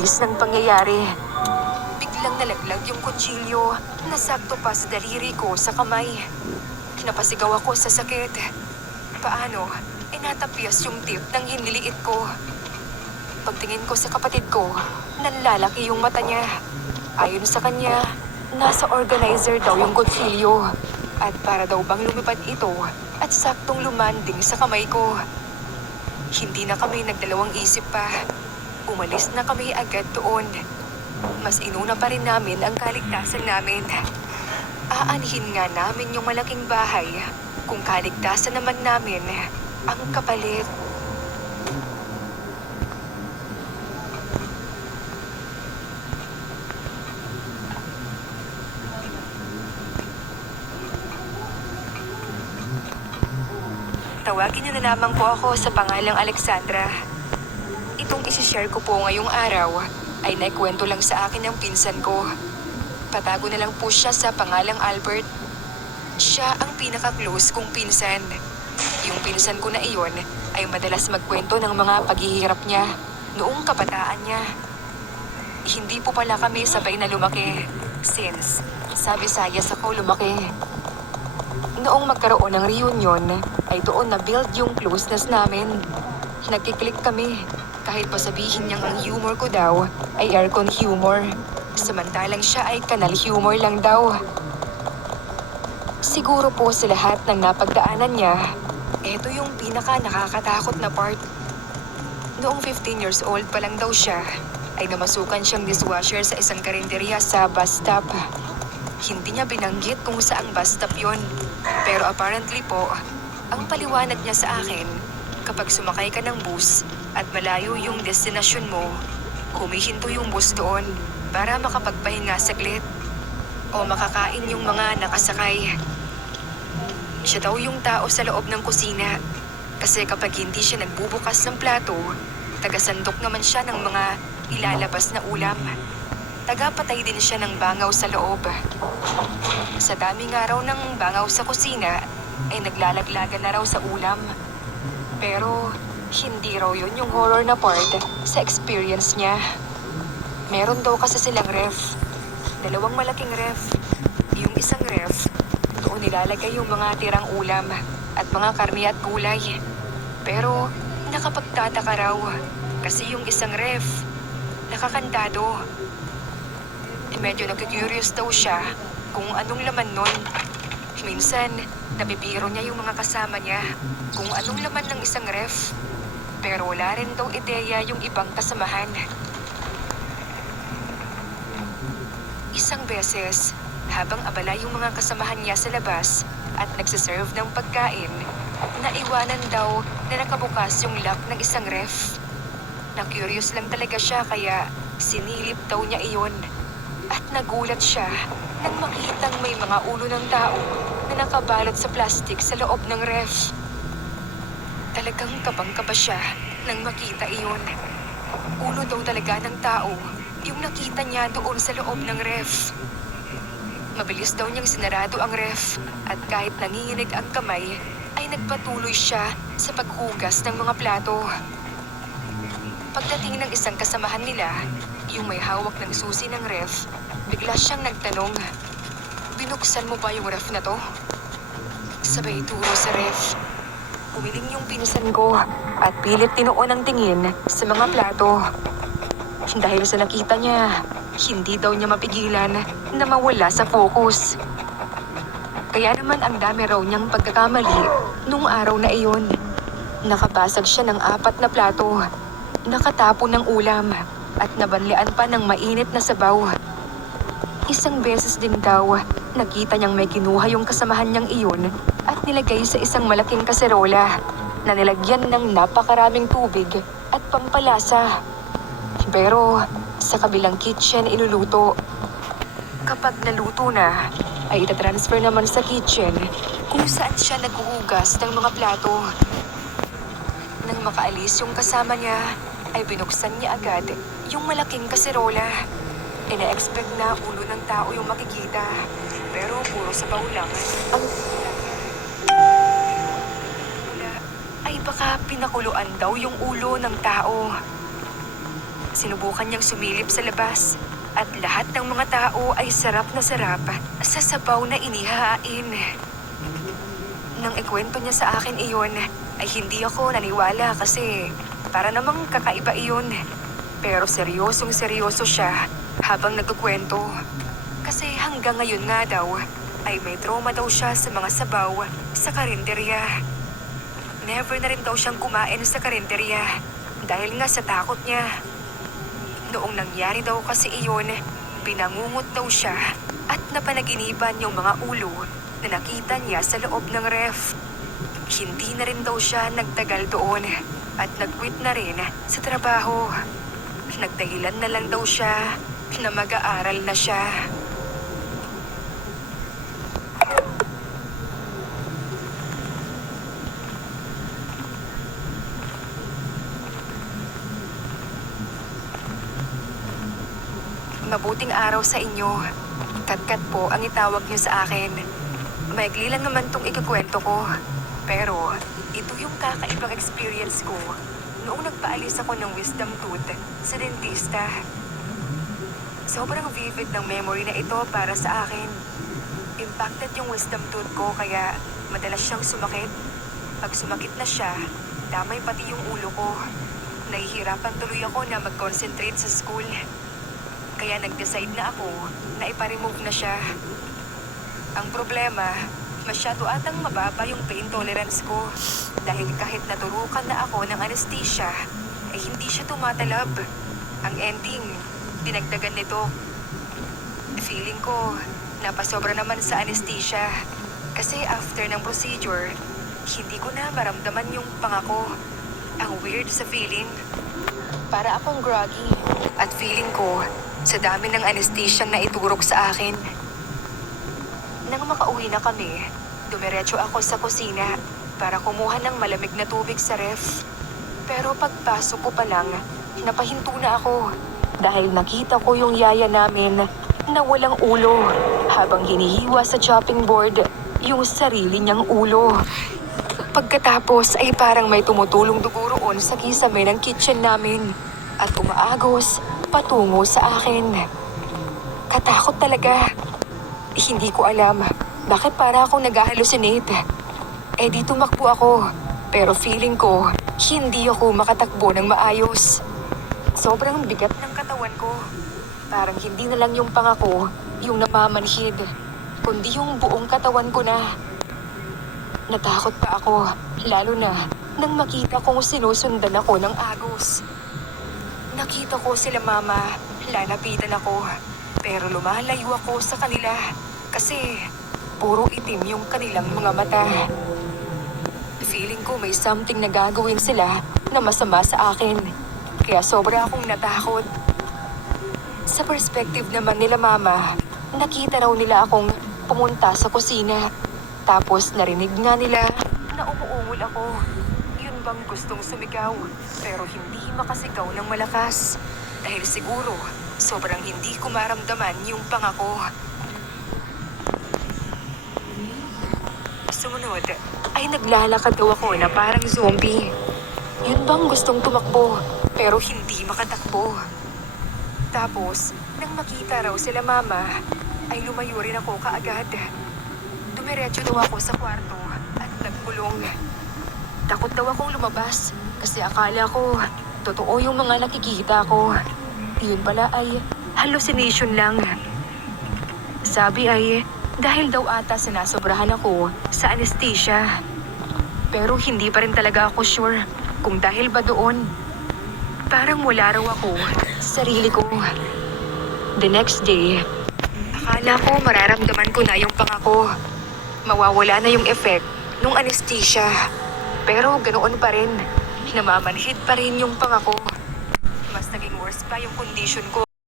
bilis ng pangyayari. Biglang nalaglag yung kutsilyo na sakto pa sa daliri ko sa kamay. Napasigaw ako sa sakit. Paano? Natapyas yung tip ng hiniliit ko. Pagtingin ko sa kapatid ko, nanlalaki yung mata niya. Ayon sa kanya, nasa organizer daw yung kutsilyo. At para daw bang lumipad ito at saktong lumanding sa kamay ko. Hindi na kami nagdalawang isip pa. Umalis na kami agad doon. Mas inuna pa rin namin ang kaligtasan namin. Aanhin nga namin yung malaking bahay kung kaligtasan naman namin ang kapalit. Tawagin niyo na lamang po ako sa pangalang Alexandra. Itong isishare ko po ngayong araw ay naikwento lang sa akin ng pinsan ko. Patago na lang po siya sa pangalang Albert. Siya ang pinaka-close kong pinsan. Yung pinsan ko na iyon ay madalas magkwento ng mga paghihirap niya noong kabataan niya. Hindi po pala kami sabay na lumaki since sa Visayas ako lumaki. Noong magkaroon ng reunion ay doon na-build yung closeness namin. Nagkiklik kami kahit pa sabihin niyang ang humor ko daw ay aircon humor. Samantalang siya ay kanal humor lang daw. Siguro po sa lahat ng napagdaanan niya, ito yung pinaka nakakatakot na part. Noong 15 years old pa lang daw siya, ay namasukan siyang dishwasher sa isang karinderya sa bus stop. Hindi niya binanggit kung saang bus stop yun. Pero apparently po, ang paliwanag niya sa akin, kapag sumakay ka ng bus at malayo yung destinasyon mo, humihinto yung bus doon para makapagpahinga saglit o makakain yung mga nakasakay. Siya daw yung tao sa loob ng kusina kasi kapag hindi siya nagbubukas ng plato, tagasandok naman siya ng mga ilalabas na ulam. Tagapatay din siya ng bangaw sa loob. Sa daming araw ng bangaw sa kusina, ay naglalaglagan na raw sa ulam. Pero hindi raw yun yung horror na part sa experience niya. Meron daw kasi silang ref. Dalawang malaking ref. Yung isang ref, doon nilalagay yung mga tirang ulam at mga karne at gulay. Pero nakapagtataka raw kasi yung isang ref, nakakandado. Medyo nagka-curious daw siya kung anong laman nun. Minsan, nabibiro niya yung mga kasama niya kung anong laman ng isang ref. Pero wala rin daw ideya yung ibang kasamahan. Isang beses, habang abala yung mga kasamahan niya sa labas at nagsiserve ng pagkain, naiwanan daw na nakabukas yung lock ng isang ref. Na-curious lang talaga siya kaya sinilip daw niya iyon. At nagulat siya nang makitang may mga ulo ng tao na nakabalot sa plastik sa loob ng ref. Talagang kabang-kaba siya nang makita iyon. Ulo daw talaga ng tao yung nakita niya doon sa loob ng ref. Mabilis daw niyang sinarado ang ref at kahit nanginginig ang kamay ay nagpatuloy siya sa paghugas ng mga plato. Pagdating ng isang kasamahan nila, yung may hawak ng susi ng ref, bigla siyang nagtanong, "Binuksan mo ba yung ref na to?" Sabay turo sa ref. Umiling yung pinsan ko at pilit tinuon ang tingin sa mga plato. Dahil sa nakita niya, hindi daw niya mapigilan na mawala sa focus. Kaya naman ang dami raw niyang pagkakamali nung araw na iyon. Nakabasag siya ng 4 na plato, nakatapon ng ulam, at nabanlian pa ng mainit na sabaw. Isang beses din daw, nakita niyang may kinuha yung kasamahan niyang iyon at nilagay sa isang malaking kaserola na nilagyan ng napakaraming tubig at pampalasa. Pero sa kabilang kitchen iluluto. Kapag naluto na, ay itatransfer naman sa kitchen kung saan siya naghuhugas ng mga plato. Nang makaalis yung kasama niya, ay binuksan niya agad yung malaking kaserola. Ina-expect na ulo ng tao yung makikita, pero puro sabaw lang. Ang ay baka pinakuluan daw yung ulo ng tao. sinubukan niyang sumilip sa labas. At lahat ng mga tao ay sarap na sarap sa sabaw na inihain. Nang ikwento niya sa akin iyon, ay hindi ako naniwala kasi para namang kakaiba iyon. Pero seryosong seryoso siya habang nagkukwento. Kasi hanggang ngayon nga daw, ay may trauma daw siya sa mga sabaw sa karinderya. Never na rin daw siyang kumain sa karinderya dahil nga sa takot niya. Noong nangyari daw kasi iyon, binangungot daw siya at napanaginipan yung mga ulo na nakita niya sa loob ng ref. Hindi na rin daw siya nagtagal doon at nag-quit na rin sa trabaho. Nagdahilan na lang daw siya na mag-aaral na siya. Mabuting araw sa inyo. Katkat po ang itawag niyo sa akin. Maigli lang naman tong ikukwento ko. Pero ito yung kakaibang experience ko noong nagpaalis ako ng wisdom tooth sa dentista. Sobrang vivid ng memory na ito para sa akin. Impacted yung wisdom tooth ko kaya madalas siyang sumakit. Pag sumakit na siya, damay pati yung ulo ko. Nahihirapan tuloy ako na mag-concentrate sa school. Kaya nag-decide na ako na ipa-remove na siya. Ang problema, masyado atang mababa yung pain tolerance ko. Dahil kahit naturukan na ako ng anesthesia, ay hindi siya tumatalab. Ang ending, dinagdagan nito. Feeling ko, napasobra naman sa anesthesia. Kasi after ng procedure, hindi ko na maramdaman yung pangako. Ang weird sa feeling. Para akong groggy. At feeling ko, sa dami ng anesthesia na iturok sa akin. Nang makauwi na kami, dumiretso ako sa kusina para kumuha ng malamig na tubig sa ref. Pero pagpasok ko pa lang, napahinto na ako dahil nakita ko yung yaya namin na walang ulo habang hinihiwa sa chopping board yung sarili niyang ulo. Pagkatapos ay parang may tumutulong dugo roon sa kisame ng kitchen namin at umaagos patungo sa akin. Katakot talaga. Hindi ko alam bakit para akong nag-hallucinate. Eh di tumakbo ako, pero feeling ko hindi ako makatakbo ng maayos. Sobrang bigat ng katawan ko. Parang hindi na lang yung pangako yung namamanhid, kundi yung buong katawan ko na. Natakot pa ako, lalo na nang makita kong sinusundan ako ng agos. Nakita ko sila mama, lalapitan ako, pero lumalayo ako sa kanila kasi puro itim yung kanilang mga mata. Feeling ko may something na gagawin sila na masama sa akin, kaya sobra akong natakot. Sa perspective naman nila mama, nakita raw nila akong pumunta sa kusina, tapos narinig nga nila na umuungol ako. Yun bang gustong sumigaw, pero hindi makasigaw ng malakas. Dahil siguro, sobrang hindi ko maramdaman yung pangako. Sumunod, ay naglalakad daw ako na parang zombie. Yun bang gustong tumakbo, pero hindi makatakbo. Tapos, nang makita raw sila mama, ay lumayo rin ako kaagad. Dumiretso daw ako sa kwarto at nagkulong. Takot daw akong lumabas kasi akala ko totoo yung mga nakikita ko. Yun pala ay hallucination lang. Sabi ay dahil daw ata sinasobrahan ako sa anesthesia. Pero hindi pa rin talaga ako sure kung dahil ba doon. Parang wala raw ako sa sarili ko. The next day, akala ko mararamdaman ko na yung pangako. Mawawala na yung effect nung anesthesia. Pero ganoon pa rin. Namamanhid pa rin yung pangako. Mas naging worse pa yung condition ko.